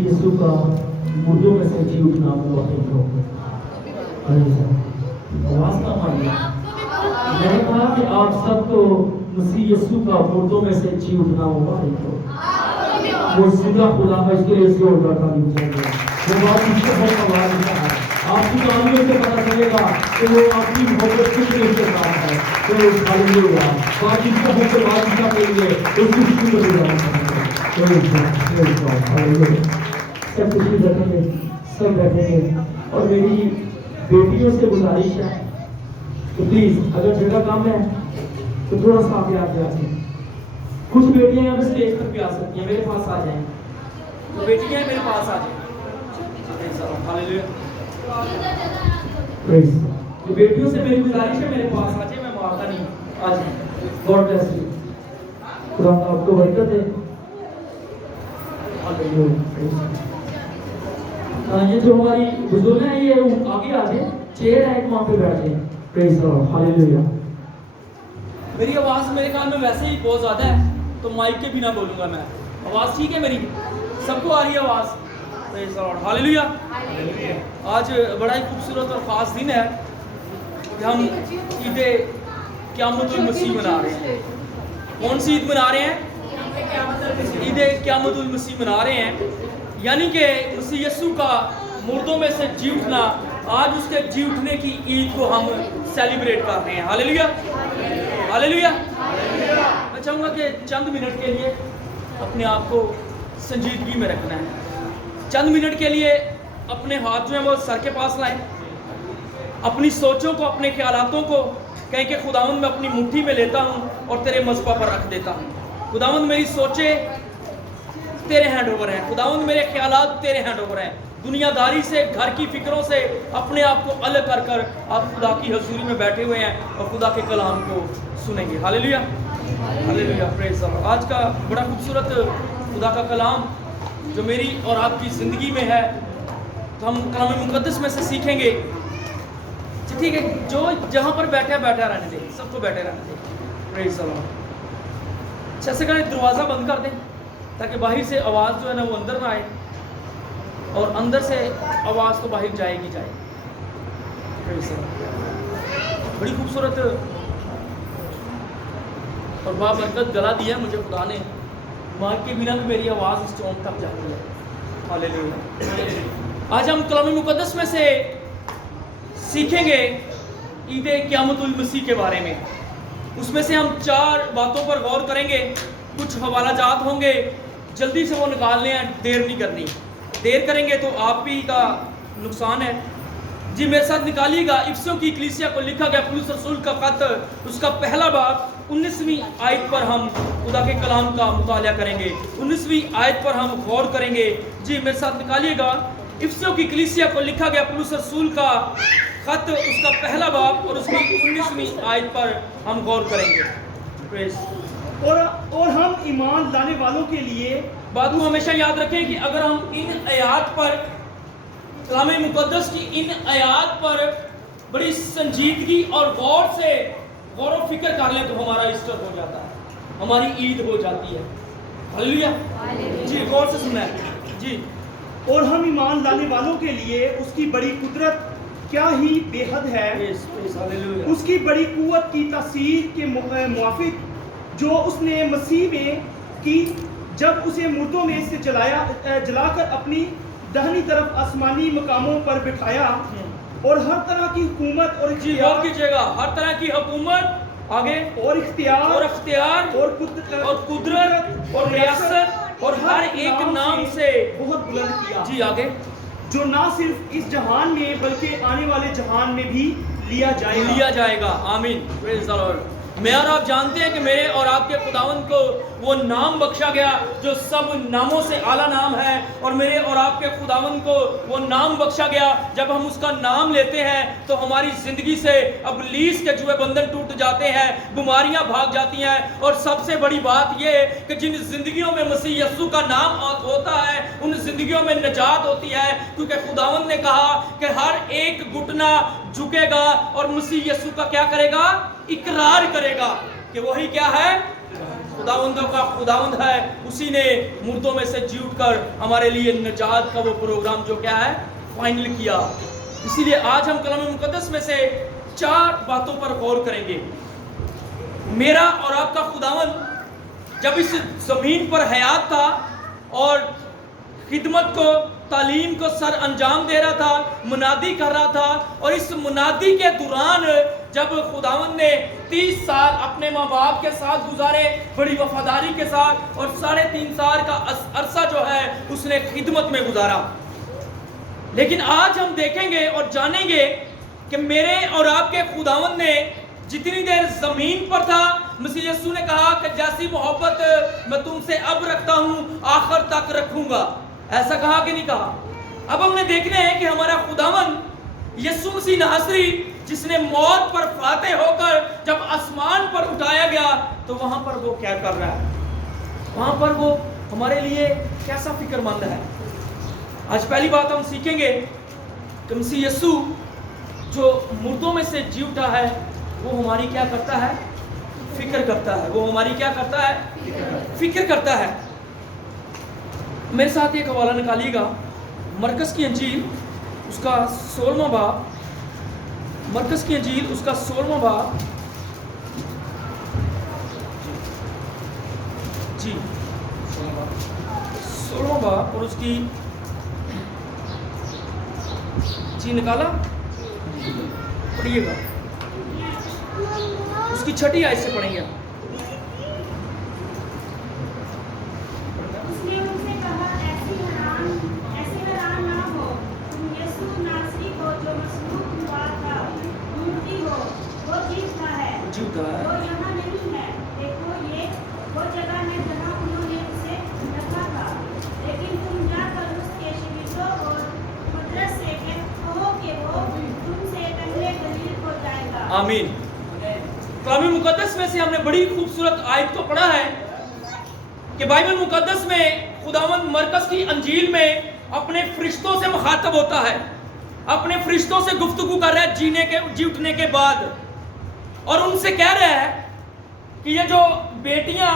मसीह यीशु का मुर्दों में से जी उठना मुबारक हो। आवाज कम आई है। मैंने कहा कि आप सबको मसीह यीशु का मुर्दों में से जी उठना मुबारक हो। वो जिंदा खुदा है, इसके लिए जोर का तालीम चाहिए। वो बात इसके बहुत आवाज है, आपकी कहानियों से पता चलेगा कि वो आपकी मोहब्बत कितनी उसके साथ है। तो हालेलुया, बात इसका होकर बात इसका करेंगे उसकी खुशी को सब खुशी रखेंगे, सब बैठेंगे। और मेरी बेटियों से गुजारिश है तो प्लीज अगर जगह कम है तो थोड़ा सा आगे आके आ जाए। कुछ बेटियां यहाँ पे स्टेज पर भी आ सकती हैं, मेरे पास आ जाएं। तो बेटियां मेरे पास आ जाएं। हालेलुया, तो बेटियों से मेरी गुजारिश है मेरे पास आ जाए, मैं मारता नहीं, आ जाए। गॉड ब्लेस यू, खुदा आपको बरकत दे। ये जो हमारी बुजुर्ग हैं ये आगे आ जाए, चेयर है वहां पे बैठ जाए। Praise the Lord, hallelujah. मेरी आवाज मेरे कान में वैसे ही बहुत ज्यादा है तो माइक के बिना बोलूंगा मैं। आवाज ठीक है मेरी? सबको आ रही है आवाज? Praise the Lord, hallelujah. आज बड़ा ही खूबसूरत और खास दिन है कि हम ईद क़यामतुल मसीह मना रहे हैं। कौन सी ईद मना रहे हैं? ईद क़यामतुल मसीह मना रहे हैं, यानी कि मसीह यीशु का मुर्दों में से जी उठना। आज उसके जी उठने की ईद को हम सेलिब्रेट कर रहे हैं। Hallelujah, hallelujah. मैं चाहूँगा कि चंद मिनट के लिए अपने आप को संजीदगी में रखना है। चंद मिनट के लिए अपने हाथ जो है वो सर के पास लाएं, अपनी सोचों को, अपने ख्यालातों को कहें कि खुदावंद मैं अपनी मुट्ठी में लेता हूँ और तेरे मज़बा पर रख देता हूँ। खुदावंद मेरी सोचें तेरे हैंड ओवर हैं, खुदावंद मेरे ख्यालात तेरे हैंड ओवर हैं। दुनियादारी से, घर की फिक्रों से अपने आप को अलग कर कर आप खुदा की हजूरी में बैठे हुए हैं और खुदा के कलाम को सुनेंगे। Hallelujah, hallelujah, praise the Lord. आज का बड़ा खूबसूरत खुदा का कलाम जो मेरी और आपकी ज़िंदगी में है, तो हम कलाम मुक़द्दस में से सीखेंगे। ठीक है, जो जहाँ पर बैठा बैठा रहने दे, सबको बैठे रहने दे। Praise the Lord. अच्छा से करें, दरवाज़ा बंद कर दें ताकि बाहर से आवाज़ जो है ना वो अंदर ना आए और अंदर से आवाज़ तो बाहर जाएगी जाए। बड़ी खूबसूरत और बाबरकत गला दिया मुझे खुदा ने, माइक के बिना भी मेरी आवाज़ इस चौंक तक जाती है। हालेलुया। आज हम कलाम मुक़द्दस में से सीखेंगे ईद क़यामतुल मसीह के बारे में। उसमें से हम 4 बातों पर गौर करेंगे। कुछ हवाला जात होंगे, जल्दी से वो निकालने हैं, देर नहीं करनी। देर करेंगे तो आप ही का नुकसान है। जी मेरे साथ निकालिएगा। इफिसियों की कलीसिया को लिखा गया पौलुस रसूल का खत, उसका पहला बाब 19वीं आयत पर हम खुदा के कलाम का मुताला करेंगे। 19वीं आयत पर हम गौर करेंगे। जी मेरे साथ निकालिएगा। इफिसियों की कलीसिया को लिखा गया पौलुस रसूल का खत, उसका पहला बाब और उसकी 19वीं आयत पर हम गौर करेंगे। प्रेज़। और हम ईमान लाने वालों के लिए बात को हमेशा याद रखें कि अगर हम इन आयात पर, कलाम मुक़द्दस की इन आयात पर बड़ी संजीदगी और गौर से गौर व फिक्र कर लें तो हमारा ईस्टर हो जाता है, हमारी ईद हो जाती है। हालेलुया। जी गौर से सुना है जी। और हम ईमान लाने वालों के लिए उसकी बड़ी कुदरत क्या ही बेहद है, उसकी बड़ी कुव्वत की तासीर के मुआफिक जो उसने मसीह में की, जब उसे मुर्दों में से जलाकर अपनी दाहिनी तरफ आसमानी मकामों पर बिठाया और हर तरह की हुकूमत और इख्तियार कीजिएगा, हर तरह की हुकूमत, आगे और इख्तियार और कुदरत और रियासत और हर एक नाम से बहुत बुलंद किया। जी आगे, जो ना सिर्फ इस जहान में बल्कि आने वाले जहान में भी लिया जाएगा। आमीन, प्रेज़ द लॉर्ड। मैं और आप जानते हैं कि मेरे और आपके खुदावंद को वो नाम बख्शा गया जो सब नामों से आला नाम है, और मेरे और आपके खुदावंद को वो नाम बख्शा गया। जब हम उसका नाम लेते हैं तो हमारी ज़िंदगी से इब्लीस के जुए बंधन टूट जाते हैं, बीमारियां भाग जाती हैं, और सबसे बड़ी बात ये कि जिन ज़िंदगियों में मसीह यीशु का नाम होता है उन ज़िंदगियों में निजात होती है, क्योंकि खुदावंद ने कहा कि हर एक घुटना झुकेगा और मसीह यीशु का क्या करेगा? इकरार करेगा कि वही क्या है? खुदावंदों का खुदावंद है, उसी ने मुर्दों में से जी उठकर हमारे लिए निजात का वो प्रोग्राम जो क्या है फाइनल किया। इसीलिए आज हम कलाम मुकद्दस में से 4 बातों पर गौर करेंगे। मेरा और आपका खुदावंद जब इस जमीन पर हयात था और खिदमत को, तालीम को सर अंजाम दे रहा था, मुनादी कर रहा था, और इस मुनादी के दौरान जब खुदावंद ने 30 साल अपने माँ बाप के साथ गुजारे बड़ी वफादारी के साथ, और 3.5 साल का अरसा जो है उसने खिदमत में गुजारा। लेकिन आज हम देखेंगे और जानेंगे कि मेरे और आपके खुदावंद ने जितनी देर जमीन पर था, मसीह यीशु ने कहा कि जैसी मोहब्बत मैं तुमसे अब रखता हूँ आखिर तक रखूंगा। ऐसा कहा कि नहीं कहा? अब हमने देखने हैं कि हमारा खुदावंद यीशु मसीह नासरी, जिसने मौत पर फाते होकर जब आसमान पर उठाया गया, तो वहां पर वो क्या कर रहा है? वहां पर वो हमारे लिए कैसा फिक्रमंद है। आज पहली बात हम सीखेंगे कि मसीह यीशु जो मुर्दों में से जी उठा है, वो हमारी क्या करता है? फिक्र करता है। वो हमारी क्या करता है? फिक्र करता है। मेरे साथ एक हवाला निकालिएगा, मरकस की अंजील उसका 16वां बाब, मरकस की अंजील उसका 16वां बाब, जी 16वां बाब, और उसकी जी निकाला, पढ़िएगा, उसकी 6ठी आयत से पढ़ेंगे। उसने उनसे कहा, ऐसे हैरान ना हो, तुम यीशु नासरी को जो मसलूब हुआ था ढूंढती हो, वो जीता है, वो यहाँ नहीं है। देखो, ये वो जगह है जहाँ उन्होंने उसे रखा था। लेकिन तुम जाकर उसके शहीदों और पतरस से कहो कि वो तुमसे पहले गलील को जाएगा। आमीन। कलाम मुकद्दस में से हमने बड़ी खूबसूरत आयत को पढ़ा है कि बाइबल मुकद्दस में खुदावंद मरकस की अंजील में अपने फरिश्तों से मुखातब होता है, अपने फरिश्तों से गुफ्तगू कर रहा है जी उठने के बाद, और उनसे कह रहा है कि ये जो बेटियां,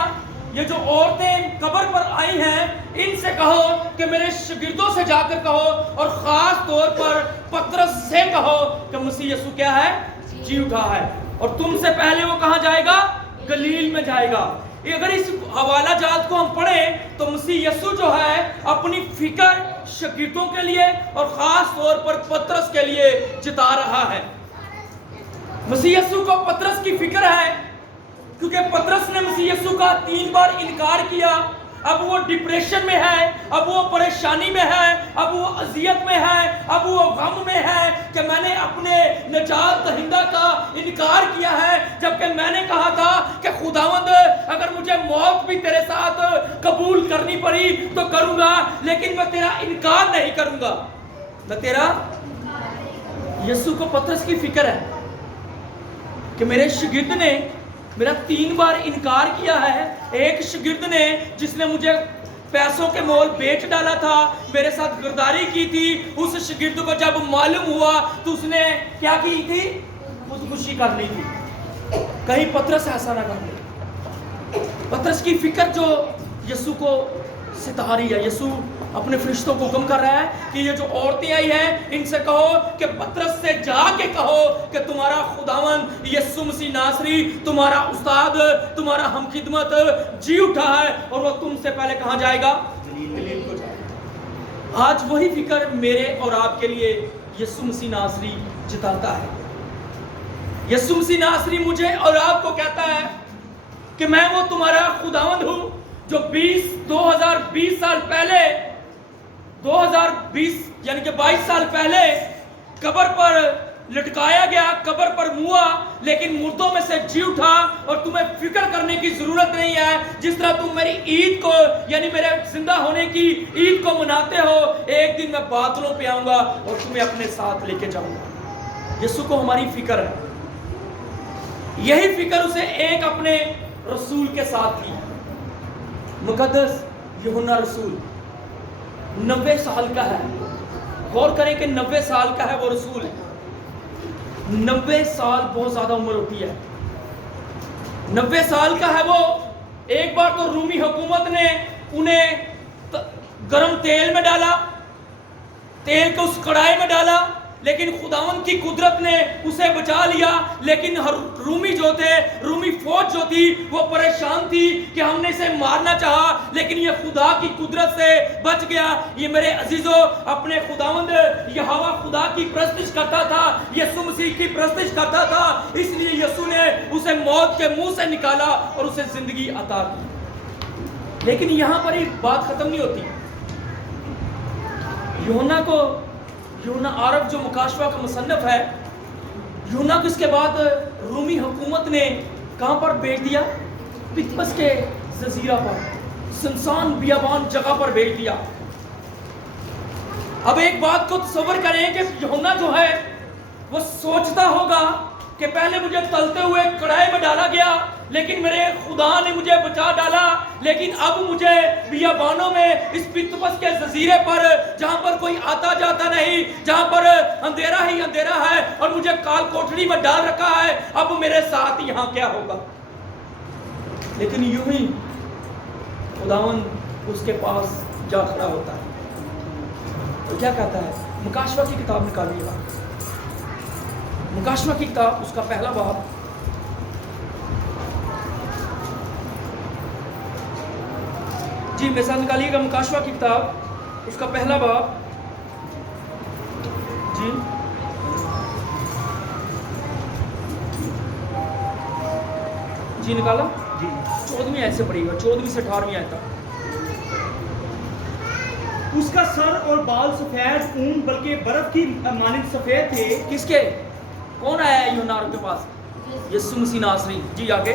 ये जो औरतें कब्र पर आई हैं, इनसे कहो कि मेरे शागिर्दों से जाकर कहो, और खास तौर पर पतरस से कहो कि मसीह यीशु क्या है? जी उठा है, और तुमसे पहले वो कहाँ जाएगा? गलील में जाएगा। अगर इस हवाला जात को हम पढ़ें तो मसीह यीशु जो है अपनी फिक्र शागिर्दों के लिए और खास तौर पर पतरस के लिए जता रहा है। मसीह यीशु को पतरस की फिक्र है, क्योंकि पतरस ने मसीह यीशु का 3 बार इनकार किया। अब वो डिप्रेशन में है, अब वो परेशानी में है, अब वो अजियत में है, अब वो गम में है कि मैंने अपने निजात दहिंदा का इनकार किया है, जबकि मैंने कहा था कि खुदावंद अगर मुझे मौत भी तेरे साथ कबूल करनी पड़ी तो करूंगा, लेकिन मैं तेरा इनकार नहीं करूंगा। मैं तेरा, यीशु को पतरस की फिक्र है कि मेरे शागिर्द ने मेरा 3 बार इनकार किया है। एक शागिर्द ने जिसने मुझे पैसों के मोल बेच डाला था, मेरे साथ गद्दारी की थी, उस शागिर्द को जब मालूम हुआ तो उसने क्या की थी? खुदकुशी कर ली थी। कहीं पतरस ऐसा ना कर ले। पतरस की फिक्र जो यीशु को सिता रही है। यीशु अपने फरिश्तों को हुक्म कर रहा है कि ये जो औरतें आई हैं इनसे कहो कि पतरस से जाके कहो कि तुम्हारा खुदावंद यीशु मसीह नासरी, तुम्हारा उस्ताद, तुम्हारा हम खिदमत जी उठा है, और वो तुमसे पहले कहाँ जाएगा? गलील को जाएगा। आज वही फिक्र मेरे और आपके लिए यीशु मसीह नासरी जताता है। यीशु मसीह नासरी मुझे और आपको कहता है कि मैं वो तुम्हारा खुदावंद हूँ जो 2020 साल पहले, 2020 यानी कि 22 साल पहले कब्र पर लटकाया गया, कब्र पर मुआ, लेकिन मुर्दों में से जी उठा, और तुम्हें फिक्र करने की जरूरत नहीं है। जिस तरह तुम मेरी ईद को यानी मेरे जिंदा होने की ईद को मनाते हो, एक दिन मैं बादलों पे आऊंगा और तुम्हें अपने साथ लेके जाऊंगा। यीशु को हमारी फिक्र है। यही फिक्र उसे एक अपने रसूल के साथ थी। मुकद्दस यूहन्ना रसूल 90 साल का है। गौर करें कि 90 साल का है वो रसूल। 90 साल बहुत ज्यादा उम्र होती है। 90 साल का है वो, एक बार तो रूमी हुकूमत ने उन्हें गरम तेल में डाला, तेल को उस कढ़ाई में डाला, लेकिन खुदावन की कुदरत ने उसे बचा लिया। लेकिन रूमी जो थे, रूमी फौज जो थी, वो परेशान थी कि हमने इसे मारना चाहा, लेकिन ये खुदा की कुदरत से बच गया। ये मेरे अजीजों, अपने खुदावंद यहोवा खुदा की प्रस्तिश करता था, यीशु मसीह की प्रस्तिश करता था, इसलिए यीशु ने उसे मौत के मुंह से निकाला और उसे जिंदगी अता की। लेकिन यहाँ पर ही बात खत्म नहीं होती। यूहन्ना आरब जो मुकाशवा का मुसन्नफ है, यूहन्ना को इसके बाद रूमी हुकूमत ने कहाँ पर भेज दिया? पितमस के जजीरा पर, सुनसान बियाबान जगह पर भेज दिया। अब एक बात को तसव्वुर करें कि यूहन्ना जो है वो सोचता होगा कि पहले मुझे तलते हुए कढ़ाई में डाला गया, लेकिन मेरे खुदा ने मुझे बचा डाला, लेकिन अब मुझे बियाबानों में इस पितमस के जजीरे पर, जहां पर कोई आता जाता नहीं, जहां पर अंधेरा ही अंधेरा है, और मुझे काल कोठरी में डाल रखा है, अब मेरे साथ यहाँ क्या होगा? लेकिन यूं ही खुदावन उसके पास जा खड़ा होता है। तो क्या कहता है? मुकाशवा की किताब निकालिएगा, मुकाशवा की किताब उसका पहला बाब, जी मेरे साथ निकालिएगा मुकाशवा की किताब उसका पहला बाब, जी जी निकाला जी 14वीं आयत से पढ़िएगा, 14वीं से 18वीं आयत तक। उसका सर और बाल सफेद ऊन बल्कि बर्फ की मानिंद सफेद थे। किसके? कौन आया है यूहन्ना के पास? यीशु मसीह नासरी। जी आगे।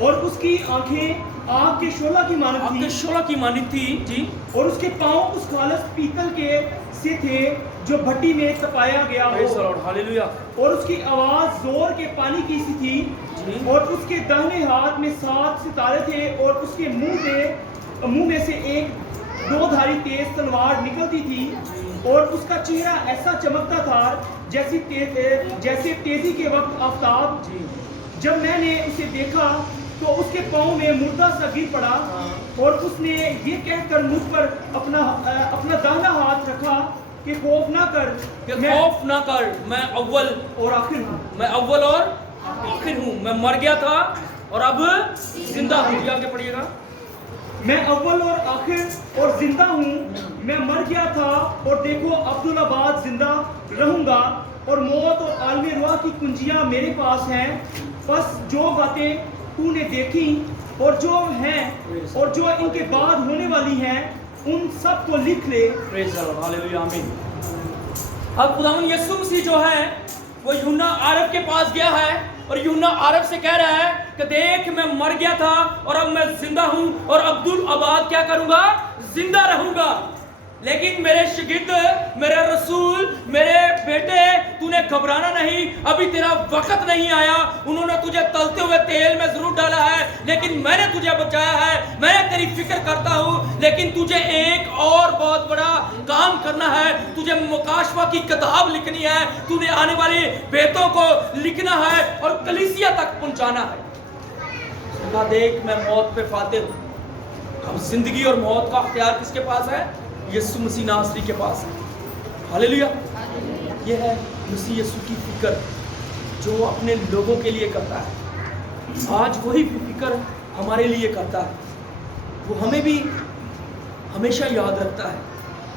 और उसकी आंखें आग के शोला की मानिंद आग थी। के शोला की मानिंद थी। जी। और उसके पांव उस खालस पीतल के से थे जो भट्टी में तपाया गया हो। Praise the Lord, hallelujah. और उसकी आवाज जोर के पानी की सी थी। जी। और उसके दाहिने हाथ में 7 सितारे थे, और उसके मुंह में से एक 2-धारी तेज तलवार निकलती थी। और उसका चेहरा ऐसा चमकता था जैसे तेजी के वक्त आफताब। जब मैंने उसे देखा तो उसके पांव में मुर्दा सा गिर पड़ा, और उसने ये कहकर मुझ पर अपना दाहिना हाथ रखा कि खौफ ना कर, खौफ ना कर, मैं अव्वल और आखिर हूँ। मैं अव्वल और आखिर हूँ। मैं मर गया था और अब जिंदा हूँ। आगे पढ़िएगा। मैं अव्वल और आखिर और जिंदा हूँ। मैं मर गया था और देखो अब्दुल्लाबाद जिंदा रहूंगा, और मौत और आलमी रुआ की कुंजियां मेरे पास हैं। बस जो बातें तूने देखी और जो हैं और जो इनके बाद होने वाली हैं, उन सब को लिख ले। प्रेज़ द लॉर्ड, हालेलुया, आमीन। अब खुदावंद यीशु मसीह जो है वो यूहन्ना आरब के पास गया है, और यूहन्ना आरब से कह रहा है कि देख मैं मर गया था और अब मैं जिंदा हूं, और अब्दुल आबाद क्या करूंगा? जिंदा रहूंगा। लेकिन मेरे शागिर्द, मेरे रसूल, मेरे बेटे, तूने घबराना नहीं, अभी तेरा वक्त नहीं आया। उन्होंने तुझे तलते हुए तेल में जरूर डाला है, लेकिन मैंने तुझे बचाया है, मैं तेरी फिक्र करता हूँ। लेकिन तुझे एक और बहुत बड़ा काम करना है, तुझे मुकाशवा की किताब लिखनी है, तुझे आने वाली बेतों को लिखना है और कलीसिया तक पहुंचाना है। देख मैं मौत पे फातिह हूँ। अब जिंदगी और मौत का अख्तियार किसके पास है? यीशु मसीह नासरी के पास है। हालेलुया। ये है मसीह यीशु की फिक्र जो अपने लोगों के लिए करता है। आज वही फिक्र हमारे लिए करता है। वो हमें भी हमेशा याद रखता है।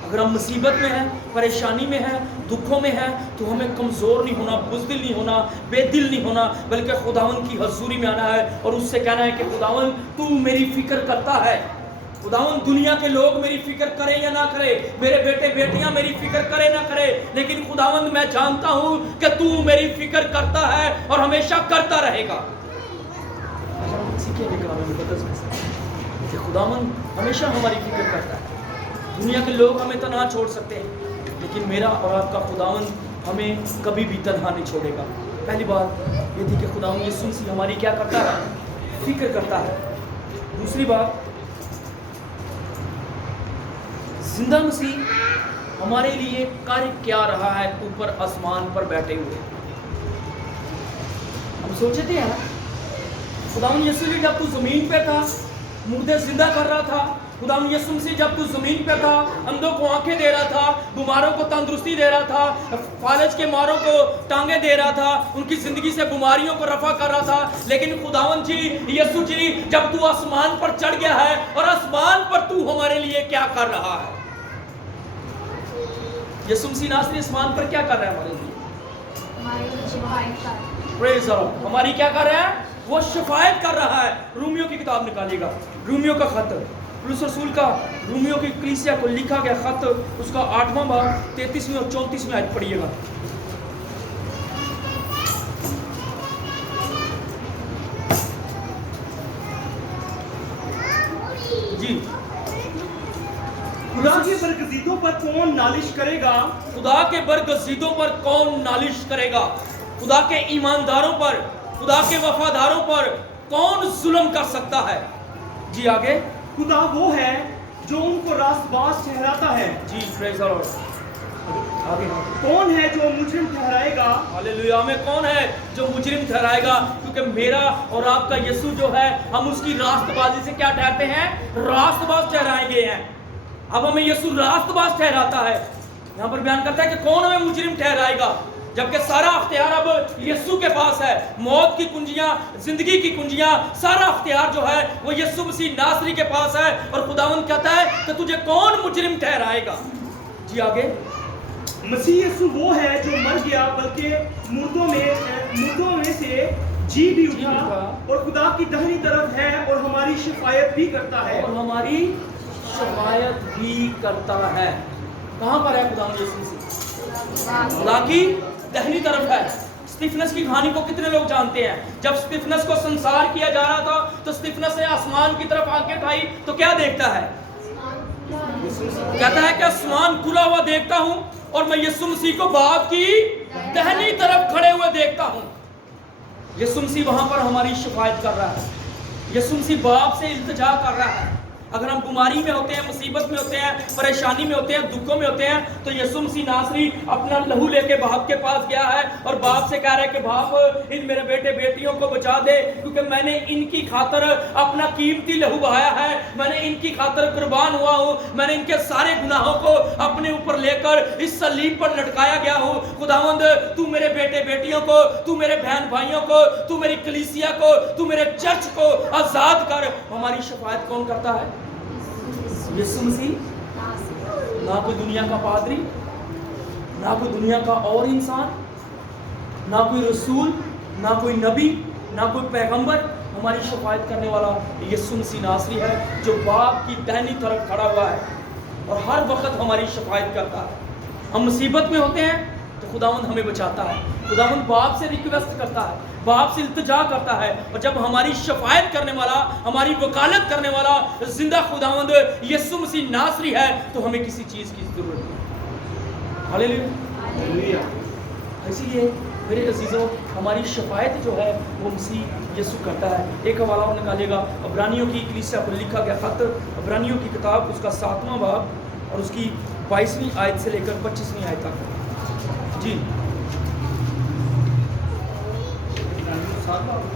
अगर हम मुसीबत में हैं, परेशानी में हैं, दुखों में हैं, तो हमें कमज़ोर नहीं होना, बुज़दिल नहीं होना, बेदिल नहीं होना, बल्कि खुदावन की हज़ूरी में आना है और उससे कहना है कि खुदावन तू मेरी फिक्र करता है। खुदावन दुनिया के लोग मेरी फिक्र करें या ना करें, मेरे बेटे बेटियां मेरी फिक्र करें ना करें, लेकिन खुदावन मैं जानता हूं कि तू मेरी फिक्र करता है और हमेशा करता रहेगा। खुदावन हमेशा हमारी फिक्र करता है। दुनिया के लोग हमें तन्हा छोड़ सकते हैं, लेकिन मेरा और आपका खुदावन हमें कभी भी तन्हा नहीं छोड़ेगा। पहली बात ये थी कि खुदावन यीशु मसीह हमारी क्या करता है? फिक्र करता है। दूसरी बात, जिंदा मसीह हमारे लिए कार्य क्या रहा है ऊपर आसमान पर बैठे हुए। हम सोचे थे यार खुदावन यीशु जी जब तू जमीन पे था, मुर्दे जिंदा कर रहा था। खुदावन यीशु मसीह जब तू जमीन पे था, अंधों को आंखें दे रहा था, बीमारों को तंदुरुस्ती दे रहा था, फालज के मारों को टांगे दे रहा था, उनकी जिंदगी से बीमारियों को रफा कर रहा था। लेकिन खुदावन जी यीशु जी जब तू आसमान पर चढ़ गया है, और आसमान पर तू हमारे लिए क्या कर रहा है? यीशु मसीह नासरी आसमान पर क्या कर रहा है हमारे लिए? Praise the Lord. हमारी क्या कर रहा है? वो शफायत कर रहा है। रोमियो की किताब निकालिएगा, रोमियो का खत, पौलुस रसूल का रोमियो की कलीसिया को लिखा गया खत, उसका 8वां बाब 33वीं और 34वीं आयत पढ़िएगा। जी, खुदा के बरगज़ीदों पर कौन नालिश करेगा? खुदा के बरगज़ीदों पर कौन नालिश करेगा? खुदा के ईमानदारों पर, खुदा के वफादारों पर कौन जुल्म कर सकता है? जी आगे। खुदा वो है जो उनको रास्तबाज ठहराता है। जी प्रेज़ द लॉर्ड। आगे। कौन है जो मुजरिम ठहराएगा? हालेलुया। में कौन है जो मुजरिम ठहराएगा? क्योंकि मेरा और आपका यीशु जो है, हम उसकी रास्तबाजी से क्या ठहरते हैं? रास्तबाज ठहराए गए हैं। अब हमें यीशु रास्तबाज ठहराता है। यहाँ पर बयान करता है कि कौन हमें मुजरिम ठहराएगा, जबकि सारा अख्तियार अब यीशु के पास है। मौत की कुंजियां, जिंदगी की कुंजियां, सारा अख्तियार जो है वो यीशु मसीह नासरी के पास है। और खुदावंद कहता है कि तुझे कौन मुजरिम ठहराएगा? जी आगे। मसीह यीशु वो है जो मर गया, बल्कि मुर्दों में से जी भी उठा, और खुदा की दाहिनी तरफ है, और हमारी शिफायत भी करता है। और हमारी शिफायत भी करता है। कहाँ पर है खुदावंद यीशु मसीह? खुदा की दाहिनी तरफ है। स्तिफनस की कहानी को कितने लोग जानते हैं? जब स्तिफनस को संसार किया जा रहा था, तो स्तिफनस ने आसमान की तरफ आंखें उठाई तो क्या देखता है? कहता है कि आसमान खुला हुआ देखता हूं, और मैं यीशु मसीह को बाप की दाहिनी तरफ खड़े हुए देखता हूं। यीशु मसीह वहां पर हमारी शिफायत कर रहा है। यीशु मसीह बाप से इल्तिजा कर रहा है। अगर हम बीमारी में होते हैं, मुसीबत में होते हैं, परेशानी में होते हैं, दुखों में होते हैं, तो यीशु मसीह नासरी अपना लहू लेके बाप के पास गया है, और बाप से कह रहा है कि बाप इन मेरे बेटे बेटियों को बचा दे, क्योंकि मैंने इनकी खातर अपना कीमती लहू बहाया है, मैंने इनकी खातर कुर्बान हुआ हूँ, मैंने इनके सारे गुनाहों को अपने ऊपर लेकर इस सलीब पर लटकाया गया हूँ। खुदावंद तू मेरे बेटे बेटियों को, तू मेरे बहन भाइयों को, तू मेरी कलीसिया को, तू मेरे चर्च को आजाद कर। हमारी शफायत कौन करता है? यीशु मसीह। ना कोई दुनिया का पादरी, ना कोई दुनिया का और इंसान, ना कोई रसूल, ना कोई नबी, ना कोई पैगंबर। हमारी शफायत करने वाला यीशु मसीह नासरी है, जो बाप की दाहिनी तरफ खड़ा हुआ है और हर वक्त हमारी शफायत करता है। हम मुसीबत में होते हैं तो खुदावंद हमें बचाता है। खुदावंद बाप से रिक्वेस्ट करता है, बाप से इल्तिजा करता है, और जब हमारी शफायत करने वाला, हमारी वकालत करने वाला जिंदा खुदावंद यीशु मसीह नासरी है, तो हमें किसी चीज की जरूरत नहीं। हालेलुया। इसीलिए मेरे अजीजों, हमारी शफायत जो है वो मसीह यीशु करता है। एक हवाला और निकालेगा, अब्रानियों की कलीसिया पर लिखा गया खत, अब्रानियों की किताब, उसका 7वां बाब और उसकी 22वीं आयत से लेकर 25वीं आयत तक। जी,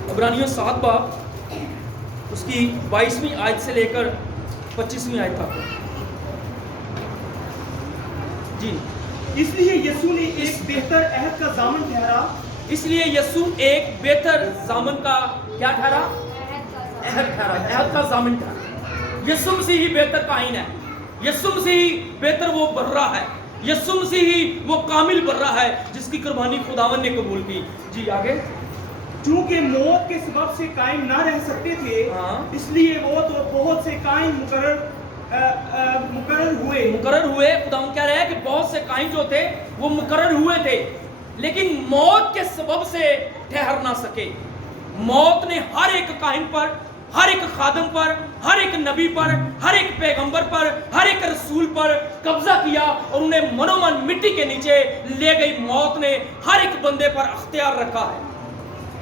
अब्रानियों 7 बाब उसकी 22वीं आयत से लेकर 25वीं आयत तक। जी, इसलिए यीशु ने एक बेहतर अहद का ज़ामन ठहरा। इसलिए यीशु एक बेहतर ज़ामन का क्या ठहरा? अहद ठहरा, अहद का ज़ामन ठहरा। यीशु मसीह ही बेहतर काइन है, यीशु मसीह ही बेहतर वो बर्रा है, यीशु मसीह ही वो कामिल बर्रा है जिसकी कुर्बानी खुदावन ने कबूल की। जी आगे। चूंकि मौत के सबब से कायम ना रह सकते थे, इसलिए वो तो बहुत से कायम मुकर्रर हुए। खुदावन कह रहे हैं कि बहुत से कायम जो थे वो मुकर्रर हुए थे, लेकिन मौत के सबब से ठहर ना सके। मौत ने हर एक कायम पर, हर एक खादम पर, हर एक नबी पर, हर एक पैगंबर पर, हर एक रसूल पर कब्जा किया और उन्हें मनोमन मिट्टी के नीचे ले गई। मौत ने हर एक बंदे पर अख्तियार रखा है,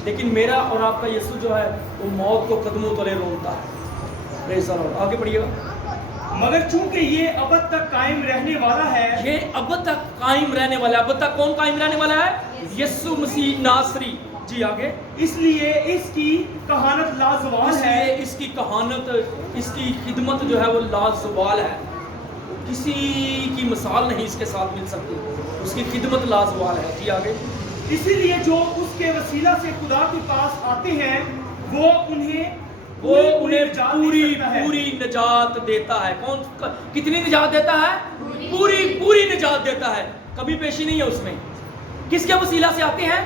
लेकिन मेरा और आपका यीशु जो है वो मौत को कदमों तले रोकता है। Praise the Lord. आगे पढ़िएगा। मगर चूंकि ये अब तक कायम रहने वाला है, ये अब तक कायम रहने वाला है। अब तक कौन कायम रहने वाला है? यीशु मसीह नासरी। جی آگے. اس لیے اس کی کہانت لازوال اس ہے. لیے اس کی کہانت، اس کی خدمت جو ہے وہ لازوال ہے. کسی کی مثال نہیں اس کے ساتھ مل سکتی. اس کی خدمت لازوال ہے. جی آگے. اسی لیے جو اس کے وسیلہ سے خدا کے پاس آتے ہیں وہ انہیں پوری نجات دیتا ہے. کون کتنی نجات دیتا ہے؟ پوری نجات دیتا ہے. کبھی پیشی نہیں ہے اس میں. کس کے وسیلہ سے آتے ہیں؟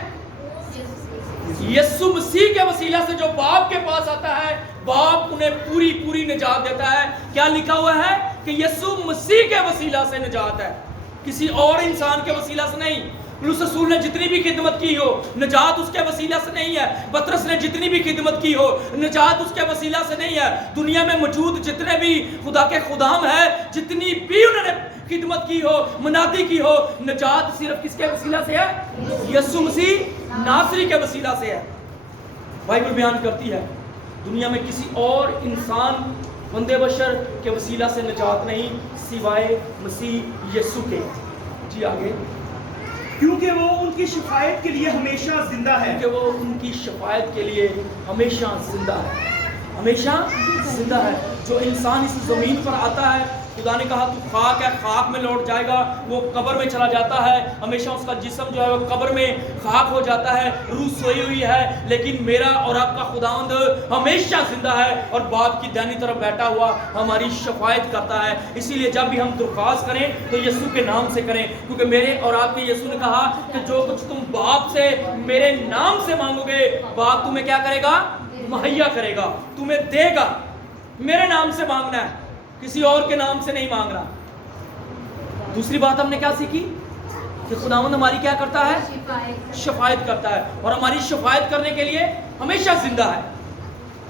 یسوع مسیح کے وسیلہ سے جو باپ کے پاس آتا ہے، باپ انہیں پوری نجات دیتا ہے. کیا لکھا ہوا ہے؟ کہ یسوع مسیح کے وسیلہ سے نجات ہے، کسی اور انسان کے وسیلہ سے نہیں. پولس رسول نے جتنی بھی خدمت کی ہو، نجات اس کے وسیلہ سے نہیں ہے. پطرس نے جتنی بھی خدمت کی ہو، نجات اس کے وسیلہ سے نہیں ہے. دنیا میں موجود جتنے بھی خدا کے خدام ہیں، جتنی بھی انہوں نے خدمت کی ہو، منادی کی ہو، نجات صرف کس کے وسیلہ سے ہے؟ یسوع مسیح ناصری کے وسیلہ سے ہے. بائبل بیان کرتی ہے دنیا میں کسی اور انسان بندے بشر کے وسیلہ سے نجات نہیں سوائے مسیح یسوع کے. جی آگے. کیونکہ وہ ان کی شفاعت کے لیے ہمیشہ زندہ ہے. کہ وہ ان کی شفاعت کے لیے ہمیشہ زندہ ہے. ہمیشہ زندہ ہے. جو انسان اس زمین پر آتا ہے، خدا نے کہا تو خاک ہے، خاک میں لوٹ جائے گا. وہ قبر میں چلا جاتا ہے، ہمیشہ اس کا جسم جو ہے وہ قبر میں خاک ہو جاتا ہے، روح سوئی ہوئی ہے. لیکن میرا اور آپ کا خداوند ہمیشہ زندہ ہے اور باپ کی دائنی طرف بیٹھا ہوا ہماری شفاعت کرتا ہے. اسی لیے جب بھی ہم درخواست کریں تو یسوع کے نام سے کریں، کیونکہ میرے اور آپ کے یسوع نے کہا کہ جو کچھ تم باپ سے میرے نام سے مانگو گے، باپ تمہیں کیا کرے گا؟ مہیا کرے گا، تمہیں دے گا. میرے نام سے مانگنا ہے، کسی اور کے نام سے نہیں مانگنا. دوسری بات ہم نے کیا سیکھی؟ کہ خداوند ہماری کیا کرتا ہے؟ شفاعت کرتا ہے، اور ہماری شفاعت کرنے کے لیے ہمیشہ زندہ ہے.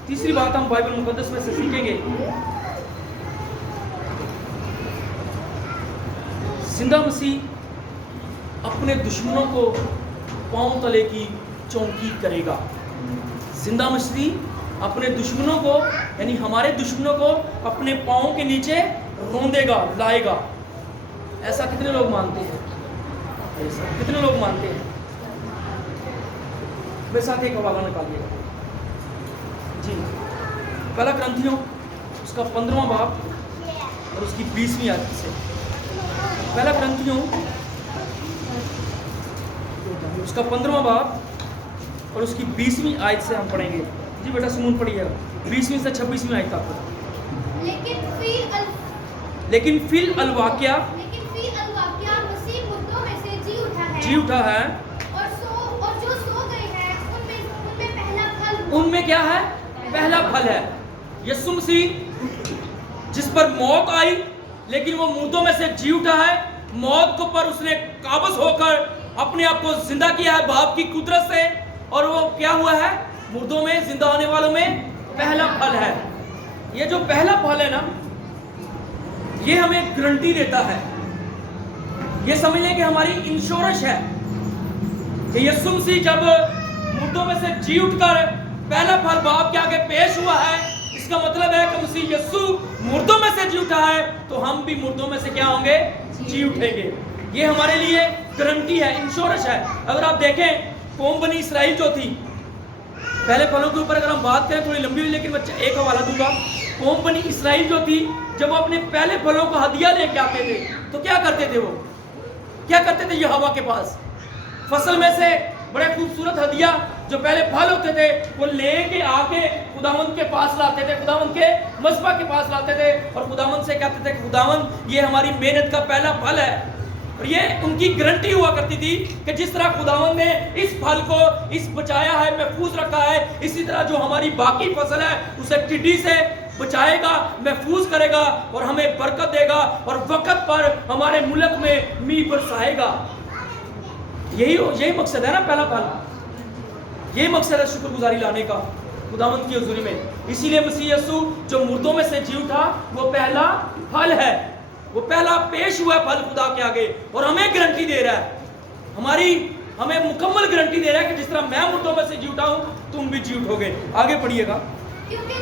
تیسری بات ہم بائبل مقدس میں سے سیکھیں گے، زندہ مسیح اپنے دشمنوں کو پاؤں تلے کی چونکی کرے گا. زندہ مسیح اپنے دشمنوں کو، یعنی ہمارے دشمنوں کو اپنے پاؤں کے نیچے روندے گا، لائے گا. ایسا کتنے لوگ مانتے ہیں؟ ایسا کتنے لوگ مانتے ہیں؟ میرے ساتھ ایک حوالہ نکالیے گا. جی پہلا کرنتھیوں اس کا 15واں باب اور اس کی 20ویں آیت سے. پہلا کرنتھیوں اس کا 15واں باب اور اس کی 20ویں آیت سے ہم پڑھیں گے. جی بیٹا سنون پڑھیے گا 20ویں سے 26ویں آیت تک. لیکن فی الواقعہ مسیح مردوں میں سے جی اٹھا ہے اور جو سو گئے ہیں ان میں پہلا پھل، ان میں کیا ہے؟ پہلا پھل ہے. یسوع مسیح جس پر موت آئی لیکن وہ مردوں میں سے جی اٹھا ہے. موت کو پر اس نے قابض ہو کر اپنے آپ کو زندہ کیا ہے باپ کی قدرت سے، اور وہ کیا ہوا ہے؟ مردوں میں زندہ ہونے والوں میں پہلا پھل ہے. یہ جو پہلا پھل ہے نا، یہ ہمیں گارنٹی دیتا ہے. یہ سمجھ لیں کہ ہماری انشورنس ہے کہ یسوع مسیح جب مردوں میں سے جی اٹھ کر پہلا پھل باپ کے آگے پیش ہوا ہے، اس کا مطلب ہے کہ مسیح یسوع مردوں میں سے جی اٹھا ہے تو ہم بھی مردوں میں سے کیا ہوں گے؟ جی اٹھیں گے. یہ ہمارے لیے گارنٹی ہے، انشورنس ہے. اگر آپ دیکھیں قوم بنی اسرائیل جو تھی، پہلے پھلوں کے اوپر اگر ہم بات کریں تھوڑی لمبی ہوئی، لیکن میں ایک حوالہ دوں گا. قوم بنی اسرائیل جو تھی، جب وہ اپنے پہلے پھلوں کو ہدیہ لے کے آتے تھے تو کیا کرتے تھے؟ وہ کیا کرتے تھے؟ یہوہ کے پاس فصل میں سے بڑے خوبصورت ہدیہ جو پہلے پھل ہوتے تھے وہ لے کے آ کے خداوند کے پاس لاتے تھے، خداوند کے مذبح کے پاس لاتے تھے، اور خداوند سے کہتے تھے کہ خداوند یہ ہماری محنت کا پہلا پھل ہے. اور یہ ان کی گارنٹی ہوا کرتی تھی کہ جس طرح خداوند نے اس پھل کو اس بچایا ہے، محفوظ رکھا ہے، اسی طرح جو ہماری باقی فصل ہے اسے ٹڈی سے بچائے گا، محفوظ کرے گا اور ہمیں برکت دے گا اور وقت پر ہمارے ملک میں میہ برسائے گا. یہی مقصد ہے نا پہلا پھل. یہی مقصد ہے شکر گزاری لانے کا خداوند کی حضوری میں. اسی لیے مسیح یسوع جو مردوں میں سے جی اٹھا وہ پہلا پھل ہے، وہ پہلا پیش ہوا پھل خدا کے آگے، اور ہمیں گارنٹی دے رہا ہے، ہمیں مکمل گارنٹی دے رہا ہے کہ جس طرح میں مردوں میں سے جی اٹھا ہوں تم بھی جی اٹھو گے. آگے پڑھیے گا. کیونکہ